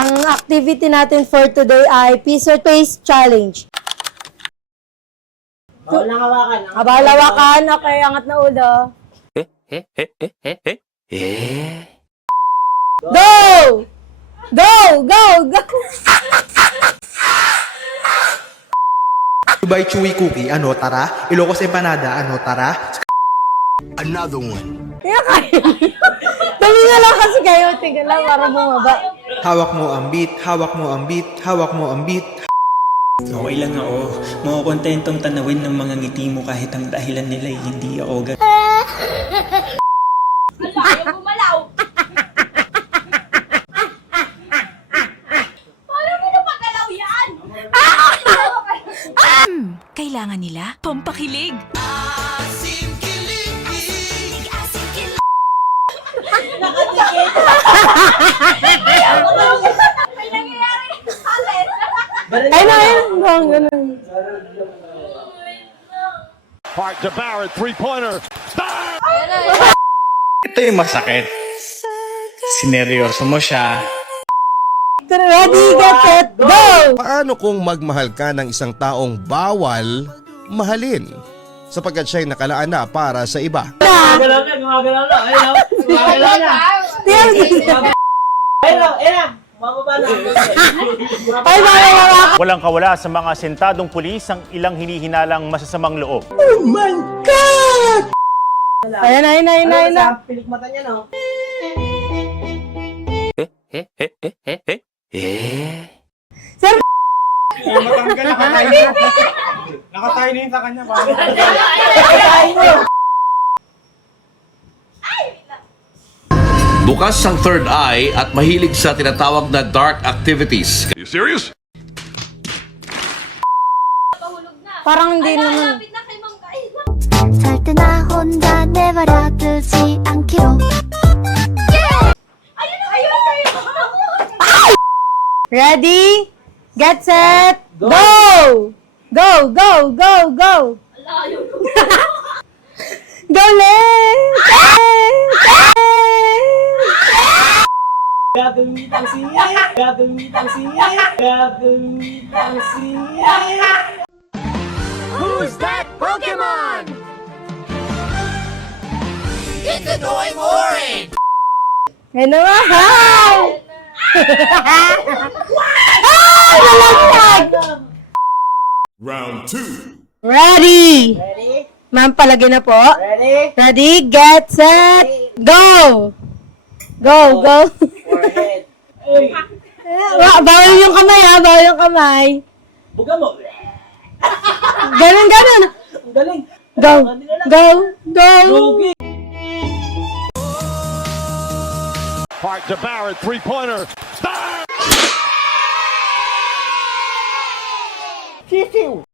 Ang activity natin for today ay piece or paste challenge. Bawal lang hawakan. Bawal hawakan. Okay, angat na ulo. Go! Go! Go! Go! Dubai Chewy Cookie, ano tara? Ilocos Empanada, ano tara? Another one. Kaya kayo. Dami nga lang kasi kayo. Tingnan lang para bumaba. Hawak mo ang beat, hawak mo ang beat, hawak mo ang beat. Okay lang ako. Makukontentong tanawin ng mga ngiti mo kahit ang dahilan nila ay hindi ako Ayaw gumalaw. Paano mo na magalaw yan? Kailangan nila pampakilig. May nangyayari sa atin. Ay na, ayun. Ganun. Hart to Barrett, three-pointer. Ito yung masakit. Sineryoso mo siya. Ready, get set, go! Paano kung magmahal ka ng isang taong bawal mahalin? Sapagkat siya'y nakalaan na para sa iba. Gumagalaw na, gumagalaw na. Ayun, gumagalaw na. Ayun, mababa na. Ay, mawawala. Walang kawala sa mga sentadong pulis ang ilang hinihinalang masasamang loob. Ayan, ayun, ayun, ayun. Sa pilik mata niya, no? Sir, Matanggal, nakatayo. Nakatayo na yun sa kanya. Bukas ang third eye at mahilig sa tinatawag na dark activities. You serious? Pahulog na. parang hindi Ala, naman. lapit na kay Ma'am Kaila. 잘 때나 혼자 내버려 두지 않기로. Ayun, ayun, ayun. Ready, get set, go! Go, go, go, go! Ala, ayun. Go, left! Gagawin ang siya. Gagawin ang siya. Gagawin ang siya. Who's that Pokemon? Ayun naman, hi! Ah, nalaglag! Round 2. Ready! Ready? Ma'am, palagay na po. Ready? Ready, get set, go! Go, go! Forehead. Bawal yung kamay ha, bawal yung kamay. Buga mo. Ganun, ganun. Ang galing. Go, go, go! Lugi. Hart to Barrett, three-pointer. Sisiw.